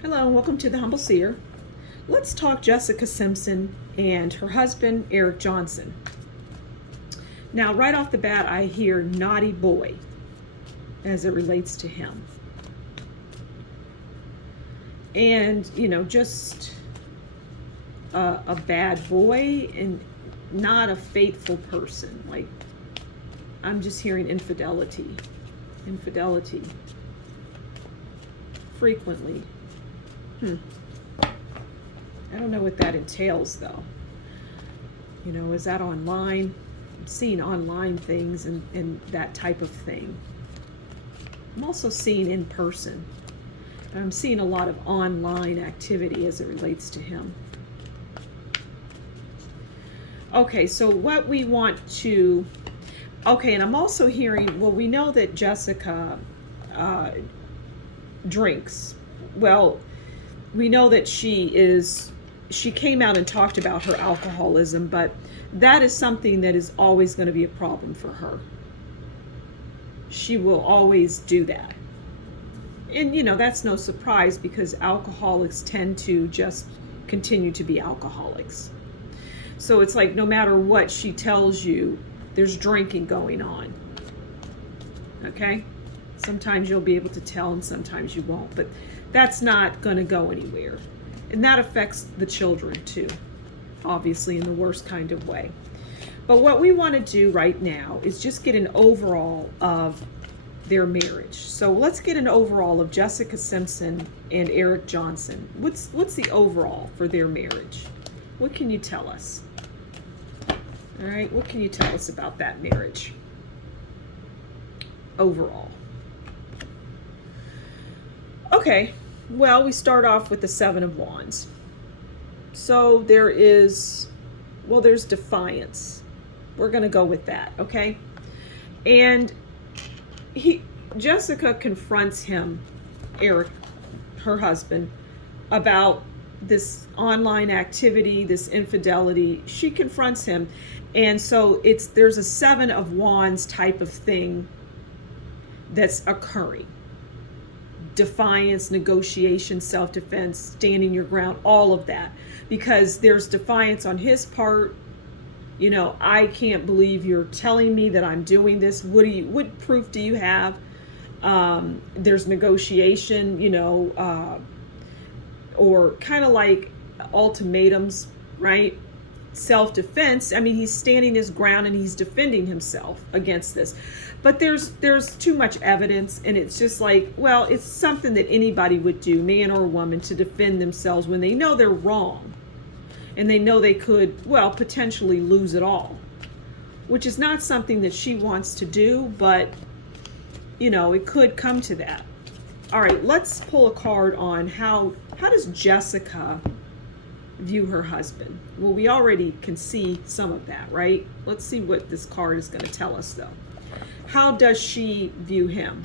Hello and welcome to the Humble Seer. Let's talk Jessica Simpson and her husband, Eric Johnson. Now, right off the bat, I hear naughty boy as it relates to him. And, just a bad boy and not a faithful person. Like, I'm just hearing infidelity. Infidelity. Frequently. I don't know what that entails, though. Is that online? I'm seeing online things and that type of thing. I'm also seeing in person. And I'm seeing a lot of online activity as it relates to him. Okay, so what we want to... Okay, and I'm also hearing, well, we know that Jessica drinks. Well, we know that she came out and talked about her alcoholism, but that is something that is always going to be a problem for her. She will always do that. And, that's no surprise because alcoholics tend to just continue to be alcoholics. So it's like no matter what she tells you, there's drinking going on. Okay? Sometimes you'll be able to tell and sometimes you won't, but that's not going to go anywhere. And that affects the children too, obviously in the worst kind of way. But what we want to do right now is just get an overall of their marriage. So let's get an overall of Jessica Simpson and Eric Johnson. What's the overall for their marriage? What can you tell us? All right, what can you tell us about that marriage? Overall. Okay, well, we start off with the Seven of Wands. So there's defiance. We're going to go with that, okay? And Jessica confronts him, Eric, her husband, about this online activity, this infidelity. She confronts him. And so there's a Seven of Wands type of thing that's occurring. Defiance, negotiation, self-defense, standing your ground, all of that. Because there's defiance on his part. I can't believe you're telling me that I'm doing this. What proof do you have? There's negotiation, or kind of like ultimatums, right? Self-defense. I mean, he's standing his ground and he's defending himself against this. But there's too much evidence, and it's just like, well, it's something that anybody would do, man or woman, to defend themselves when they know they're wrong. And they know they could, well, potentially lose it all. Which is not something that she wants to do, but, it could come to that. All right, let's pull a card on how does Jessica view her husband? Well, we already can see some of that, right? Let's see what this card is going to tell us, though. How does she view him?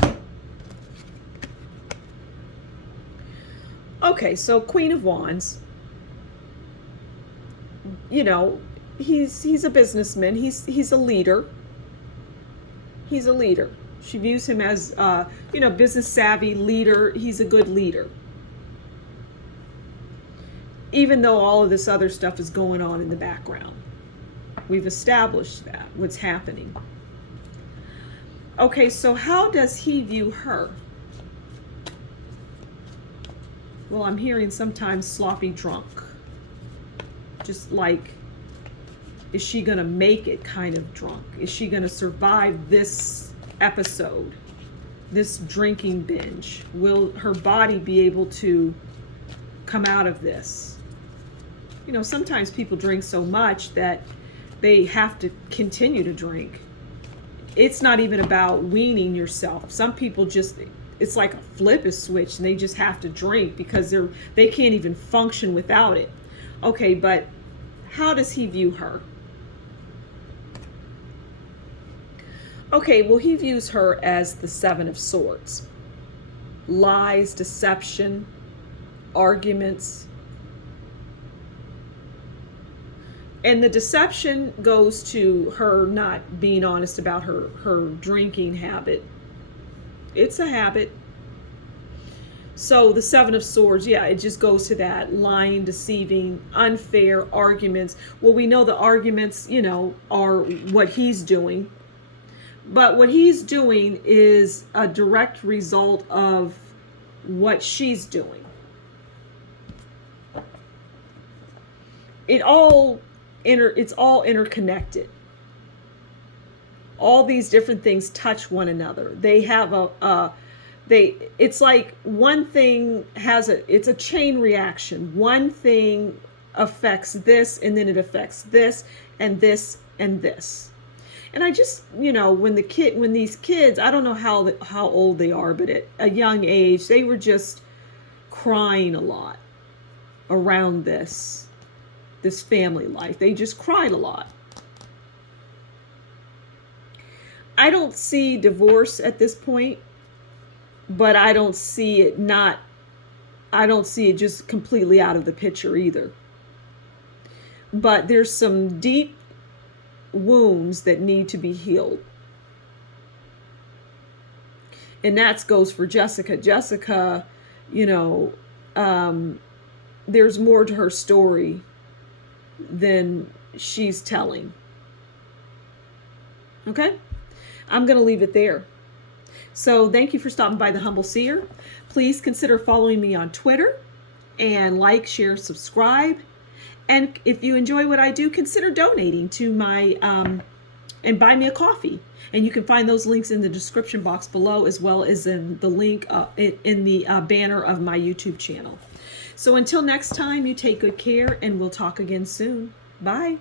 Okay, so Queen of Wands. He's a businessman. He's a leader. He's a leader. She views him as, business savvy leader. He's a good leader. Even though all of this other stuff is going on in the background. We've established that, what's happening. Okay, so how does he view her? Well, I'm hearing sometimes sloppy drunk. Just like, is she going to make it kind of drunk? Is she going to survive this episode, this drinking binge? Will her body be able to come out of this? Sometimes people drink so much that they have to continue to drink. It's not even about weaning yourself. Some people it's like a flip a switch and they just have to drink because they can't even function without it. Okay, but how does he view her? Okay, well, he views her as the Seven of Swords. Lies, deception, arguments. And the deception goes to her not being honest about her drinking habit. It's a habit. So the Seven of Swords, yeah, it just goes to that lying, deceiving, unfair arguments. Well, we know the arguments, are what he's doing. But what he's doing is a direct result of what she's doing. It's all interconnected. All these different things touch one another. They have it's like one thing it's a chain reaction. One thing affects this, and then it affects this and this and this. And I just, when these kids, I don't know how old they are, but at a young age, they were just crying a lot around this family life. They just cried a lot. I don't see divorce at this point, but I don't see it just completely out of the picture either. But there's some deep wounds that need to be healed. And that goes for Jessica. Jessica, there's more to her story than she's telling. Okay? I'm going to leave it there. So thank you for stopping by the Humble Seer. Please consider following me on Twitter and like, share, subscribe. And if you enjoy what I do, consider donating to my and buy me a coffee. And you can find those links in the description box below, as well as in the link in the banner of my YouTube channel. So until next time, you take good care, and we'll talk again soon. Bye.